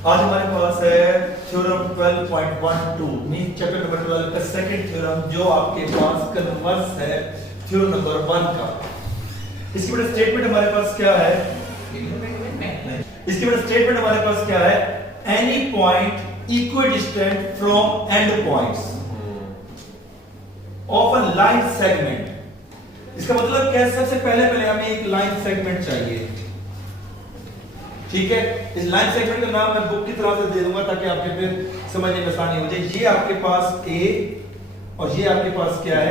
आज हमारे पास है थ्योरम 12.12 मीन चैप्टर नंबर 12 का सेकंड थ्योरम जो आपके पास कन्वर्स है थ्योरम नंबर 1 का। इसकी बड़ा स्टेटमेंट हमारे पास क्या है? इसकी बड़ा स्टेटमेंट हमारे पास क्या है? Any point equidistant from and points of a line segment. इसका मतलब क्या है? सबसे पहले हमें एक लाइन सेगमेंट चाहिए, ठीक है। इस लाइन सेगमेंट का नाम मैं बुक की तरह से दे दूंगा ताकि आपके फिर समझने में आसानी हो जाए। ये आपके पास ए और ये आपके पास क्या है?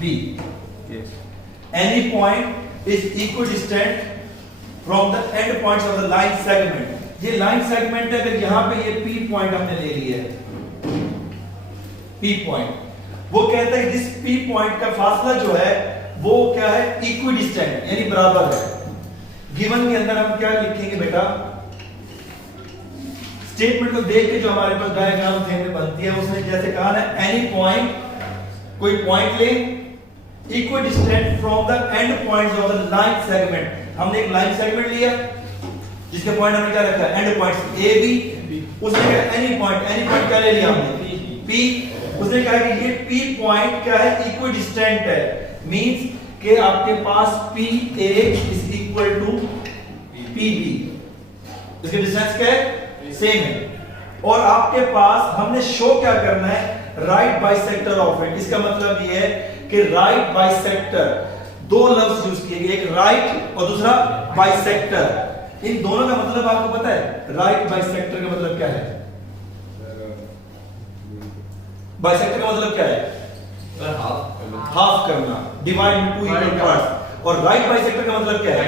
B. Any point is equidistant from the end points of the line segment. ये लाइन सेगमेंट है। अगर यहां पे ये पी पॉइंट हमने ले लिया है, पी पॉइंट, वो कहता है जिस पी पॉइंट का फासला जो है वो क्या है? इक्विडिस्टेंट यानी बराबर है। गिवन के अंदर हम क्या लिखेंगे बेटा? स्टेटमेंट को देख के जो हमारे पास डायग्राम में बनती है उसने जैसे कहा ना, एनी पॉइंट, कोई पॉइंट ले equidistant from the end points of the line segment. हमने एक लाइन सेगमेंट लिया जिसके पॉइंट हमने क्या रखा? End points A B. उसने कहा एनी पॉइंट क्या ले लिया हमने? पी। उसने कहा कि ये पी पॉइंट क्या है? इक्विडिस्टेंट है। मींस कि आपके पास P A is equal to P B. इसके डिस्टेंस क्या है? सेम है। और आपके पास हमने शो क्या करना है? Right bisector of it. इसका मतलब ये है कि राइट बाइसेक्टर, दो लफ्ज यूज किए गए, एक राइट और दूसरा बाइसेक्टर। इन दोनों का मतलब आपको पता है? राइट बाइसेक्टर का मतलब क्या है? बाइसेक्टर का मतलब क्या है? हाफ करना, divide in two equal parts. और राइट बाइसेक्टर का मतलब क्या है?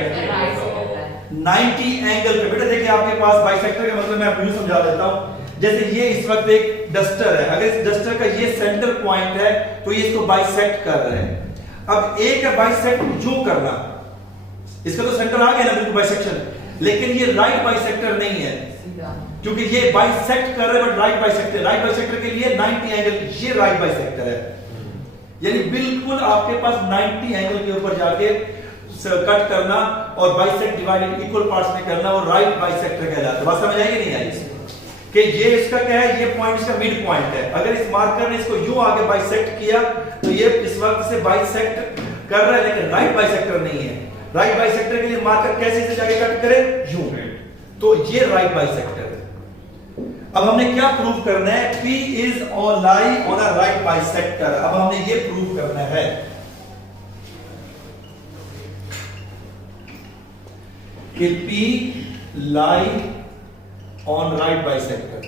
90 एंगल पे। बेटा देखिए आपके पास बाइसेक्टर का मतलब मैं आपको यूं समझा देता हूं। जैसे ये इस वक्त एक डस्टर है, अगर इस डस्टर का ये सेंटर पॉइंट है तो ये इसको बाइसेक्ट कर रहे हैं। अब ए का बाइसेक्ट यूं करना, इसका तो सेंटर आ गया ना बिल्कुल बाइसेक्शन, लेकिन ये राइट बाइसेक्टर नहीं है क्योंकि ये बाइसेक्ट कर रहे हैं but right bisector. Right bisector के लिए 90 एंगल, ये राइट बाइसेक्टर है। यानी बिल्कुल आपके पास 90 एंगल के ऊपर जाके कट करना और बाइसेक्ट डिवाइडेड इक्वल पार्ट्स में करना, और राइट बाइसेक्टर कहलाता है। बात समझ आई कि नहीं आई? कि ये इसका क्या है? ये पॉइंट इसका मिड पॉइंट है। अगर इस मार्कर ने इसको यूं आगे बाइसेक्ट किया तो ये इस वक्त से बाइसेक्ट कर रहा है, लेकिन राइट बाइसेक्टर नहीं है। राइट बाइसेक्टर के लिए मार्कर कैसे से जाके कट करे? यूं। तो ये राइट बाइसेक्टर है। अब हमने क्या प्रूव करना है? P is or lie on a right bisector। अब हमने ये प्रूव करना है कि P lie on right bisector।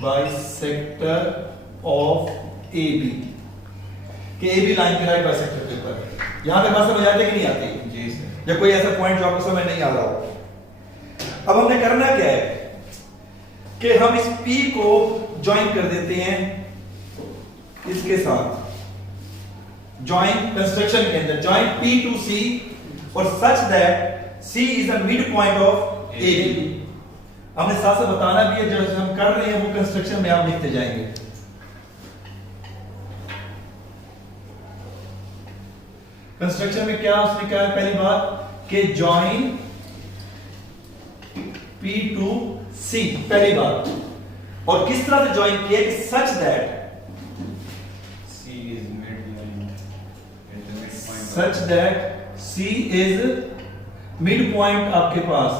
Bisector of AB, कि AB लाइन के राइट बाइसेक्टर के ऊपर है। यहां पे बात समझ आती है कि नहीं आती? जी सर। या कोई ऐसा पॉइंट जो आपको समझ नहीं आ रहा हो? अब हमने करना क्या है कि हम इस P को ज्वाइन कर देते हैं इसके साथ, ज्वाइन कंस्ट्रक्शन के अंदर, ज्वाइन P to C और such that C is the mid point of AB। हमने साथ साथ बताना भी है, जो हम कर रहे हैं वो कंस्ट्रक्शन में आप लिखते जाएंगे। कंस्ट्रक्शन में क्या उसने कहा है? पहली बात कि ज्वाइन P to C, पहली बात। और किस तरह से ज्वाइन किया? Such that C is mid point आपके पास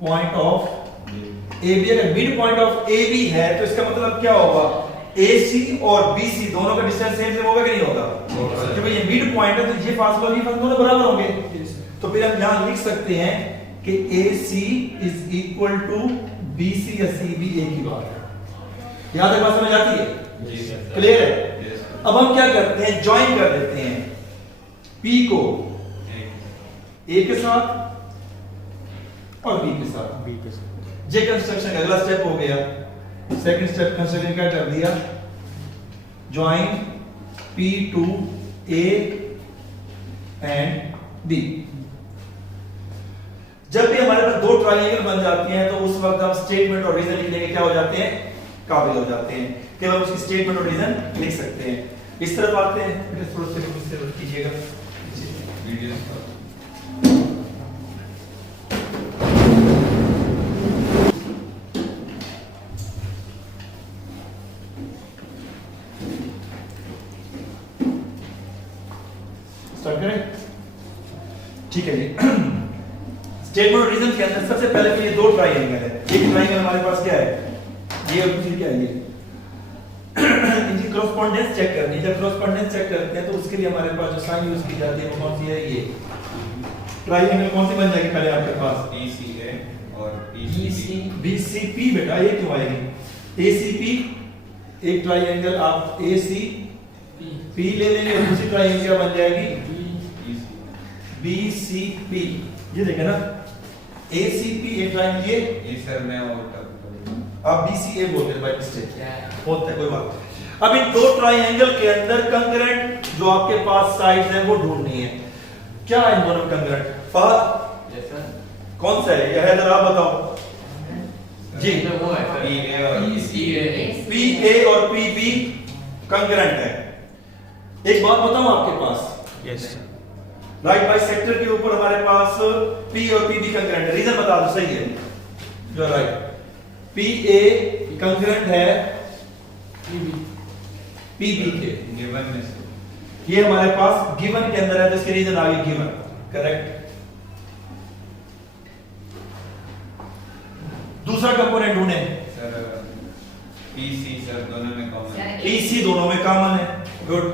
पॉइंट ऑफ AB। अगर मिड पॉइंट ऑफ AB है तो इसका मतलब क्या होगा? AC और BC दोनों का डिस्टेंस सेम होगा कि नहीं होगा? क्योंकि ये मिड पॉइंट है तो ये फासला भी दोनों बराबर होंगे। तो फिर हम यहां लिख सकते हैं कि AC is equal to BC या CB एक ही बात है। यहां तक बात समझ आती है? क्लियर है? अब हम क्या करते हैं? ज्वाइन कर देते हैं P को A के साथ और B के साथ। ये कंस्ट्रक्शन का अगला स्टेप हो गया। सेकंड स्टेप कंस्ट्रक्शन क्या कर दिया? Join P to A and B। जब भी हमारे पास दो ट्रायंगल बन जाती हैं तो उस वक्त हम स्टेटमेंट और रीजन लिखने के क्या हो जाते हैं? काबिल हो जाते हैं कि हम उसकी स्टेटमेंट और रीजन लिख सकते हैं। इस तरफ आते हैं, बेटा थोड़ा सा इससे रुक कीजिएगा वीडियो। स्टार्ट करें? ठीक है जी। स्टेटमेंट ऑफ रीजन के अंदर सबसे पहले तो ये दो ट्रायंगल है। एक ट्रायंगल हमारे पास क्या है, ये और दूसरी क्या है ये। इनकी कॉरेस्पॉन्डेंस चेक करनी है। जब कॉरेस्पॉन्डेंस चेक करते हैं तो उसके लिए हमारे पास जो साइन यूज की जाती है वो कौन सी है, ये ट्रायंगल कौन सी बन जाएगी पहले आपके पास, BCA और BCP। BCP बेटा ये क्यों आएगी, ACP एक ट्रायंगल आप ACP ले लेंगे और दूसरी ट्रायंगल क्या बन जाएगी BCP। ये देखें ना ACP एक ट्रायंगल ये सर मैं और आप BCA बोलते हैं बाय मिस्टेक, होता है कोई बात नहीं। अब इन दो ट्रायंगल के अंदर कंकरेंट जो आपके पास साइड्स हैं वो ढूंढनी है। क्या है इन दोनों में कंकरेंट, फहद यस सर कौन सा है, यह है जरा आप बताओ जी। वो है सर PA और PA और PB कंकरेंट है। एक बात बताऊं आपके पास, यस राइट बाइसेक्टर के ऊपर हमारे पास P और PB कंकरेंट है। रीजन बता दो, सही है जो राइट PA कंकरेंट है PB के, गिवन में से ये हमारे पास गिवन के अंदर है तो इसके रीजन आ गए गिवन, करेक्ट। दूसरा कंपोनेंट ढूंढे सर PC सर दोनों में कॉमन है। PC दोनों में कॉमन है, good.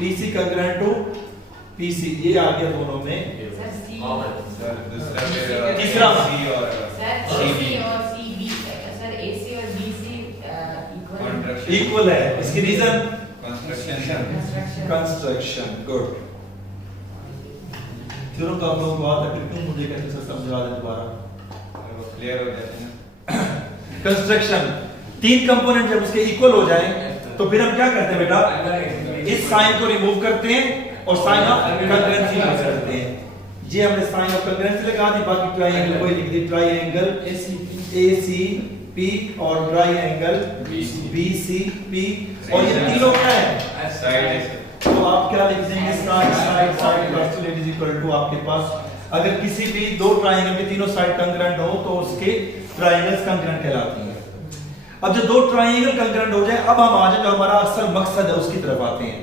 PC concurrent to PC, ये आ गया दोनों में। सर दूसरा फिर तीसरा C और CB इक्वल है, इसकी रीजन कंस्ट्रक्शन। गुड। फिर तो आप लोगों को आता है क्यों मुझे कैसे समझा दें दोबारा, वो क्लियर हो जाते हैं ना। कंस्ट्रक्शन तीन कंपोनेंट जब उसके इक्वल हो जाएं तो फिर हम क्या करते हैं बेटा, इस साइन को रिमूव करते हैं और साइन ऑफ कंकरेंसी लगा करते हैं। ये हमने साइन ऑफ कंकरेंसी लगा दी, बाकी ट्रायंगल कोई लिख दी, ट्रायंगल ACP और ट्रायंगल BCP, और ये तीनों क्या है साइड। तो आप क्या लिख देंगे, side side side plus is equal to आपके पास अगर किसी भी दो ट्रायंगल के तीनों साइड कंकरेंट हो तो उसके ट्रायंगल्स कंकरेंट कहलाती हैं। अब जो दो ट्रायंगल कंकरेंट हो जाए, अब हम आ जाए जो हमारा असल मकसद है उसकी तरफ आते हैं।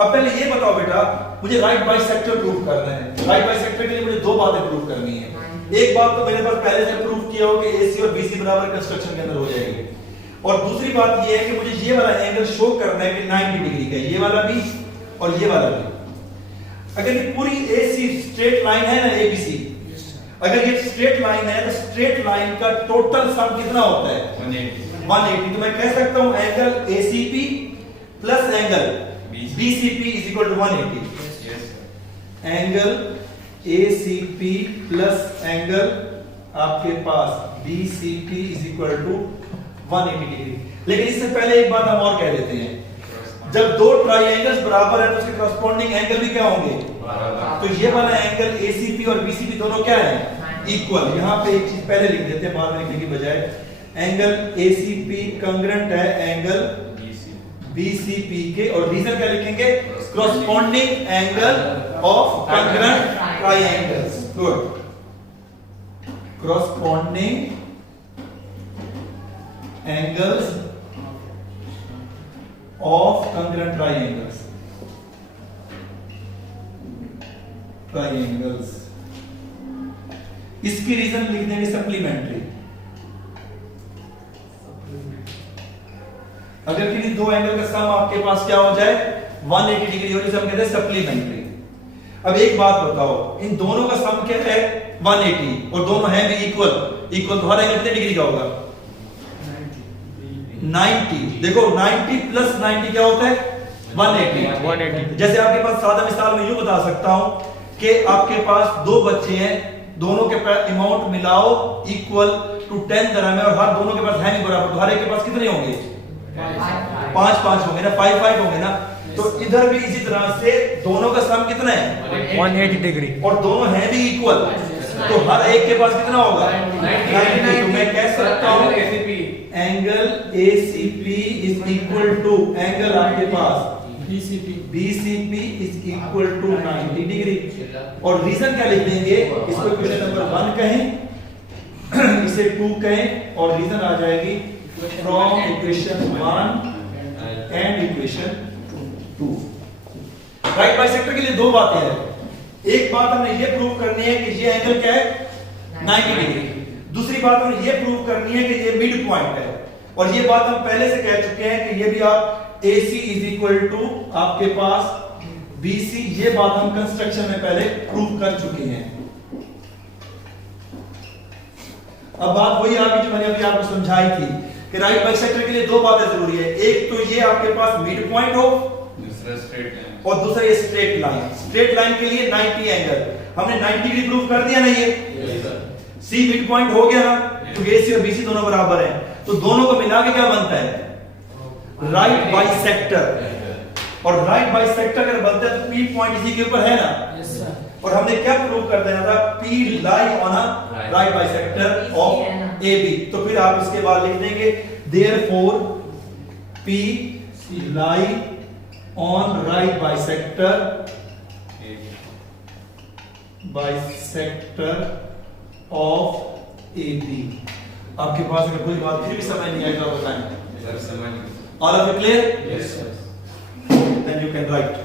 अब पहले ये बताओ बेटा, मुझे राइट बाइसेक्टर प्रूव करना है। राइट बाइसेक्टर के लिए मुझे दो बातें प्रूव करनी है। एक बात तो मेरे पास पहले से प्रूव किया हो कि AC और BC बराबर कंस्ट्रक्शन के अंदर हो जाएगी, और दूसरी बात ये है कि मुझे ये वाला एंगल शो करना है कि 90 डिग्री का, ये वाला भी और ये वाला भी। अगर ये पूरी AC स्ट्रेट लाइन है ना ABC, अगर ये स्ट्रेट लाइन है तो स्ट्रेट लाइन का टोटल सम कितना होता है 180। तो मैं कह सकता हूं angle ACP plus angle BCP is equal to 180। Angle ACP plus angle आपके पास BCP is equal to 180 degree. लेकिन इससे पहले एक बात हम और कह देते हैं, जब दो ट्रायंगल्स बराबर है तो उसके कॉरेस्पॉन्डिंग एंगल भी क्या होंगे, तो ये वाला एंगल ACP और BCP दोनों क्या है, इक्वल। यहाँ पे एक चीज पहले लिख देते हैं बाद में लिखने की बजाय, एंगल ACP कंग्रेंट है एंगल BCP के, और रीजन क्या लिखेंगे, corresponding angle of congruent triangles. Good, corresponding angles of congruent triangles. इसकी रीजन लिख देंगे सप्लीमेंट्री। अगर किसी दो एंगल का सम आपके पास क्या हो जाए 180 डिग्री हो जाए, हम कहते हैं सप्लीमेंट्री। अब एक बात बताओ, इन दोनों का सम क्या है 180 और दोनों हैं भी इक्वल, तो हर एंगल कितने डिग्री का होगा 90। देखो 90 प्लस 90 क्या होता है 180। जैसे आपके पास सादा मिसाल में यूं बता सकता हूं कि आपके पास दो बच्चे हैं, दोनों के पास अमाउंट मिलाओ इक्वल टू 10 दिरहम है और हर दोनों के पास है नहीं बराबर, तो हर एक के पास कितने होंगे 5 होंगे ना, 5 होंगे ना। तो इधर भी इसी तरह से दोनों का सम कितना है 180 डिग्री और दोनों हैं भी इक्वल, तो हर एक के पास कितना होगा 90। तो मैं कह सकता हूं angle ACP is equal to angle आपके पास BCP is equal to 90 degree. और रीजन क्या लिख देंगे, इसको क्वेश्चन नंबर 1 कहें, इसे 2 कहें, और रीजन आ जाएगी from equation 1 and equation 2। Right bisector के लिए दो बातें हैं। एक बात हमने ये प्रूव करनी है कि ये एंगल क्या है 90 डिग्री। दूसरी बात हमें ये प्रूव करनी है कि ये मिड पॉइंट है। और ये बात हम पहले से कह चुके हैं कि ये भी आप AC इज इक्वल टू आपके पास BC, ये बात हम कंस्ट्रक्शन में पहले प्रूव कर चुके हैं। अब बात वही आ गई जो मैंने अभी आपको समझाई थी कि राइट बाइसेक्टर के लिए दो बातें जरूरी है। एक तो ये आपके पास मिड पॉइंट हो, दूसरा स्ट्रेट लाइन, और दूसरा ये स्ट्रेट लाइन। स्ट्रेट लाइन के लिए 90 एंगल, हमने 90 डिग्री प्रूव कर दिया ना। ये C मिड पॉइंट हो गया ना, तो AC और BC दोनों बराबर हैं, तो दोनों को मिला के क्या बनता है राइट बाइसेक्टर। और राइट बाइसेक्टर अगर बनता है तो P पॉइंट इसी के ऊपर है ना। और हमने क्या प्रूव कर देना था, P lie on a right bisector of AB। तो फिर आप इसके बाद लिख देंगे therefore P lie on right bisector of AB। आपके पास अगर कोई बात फिर भी समझ नहीं आई तो आप बताएं। सर समझ All of you clear? Yes sir. Then you can write.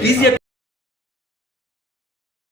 Easy.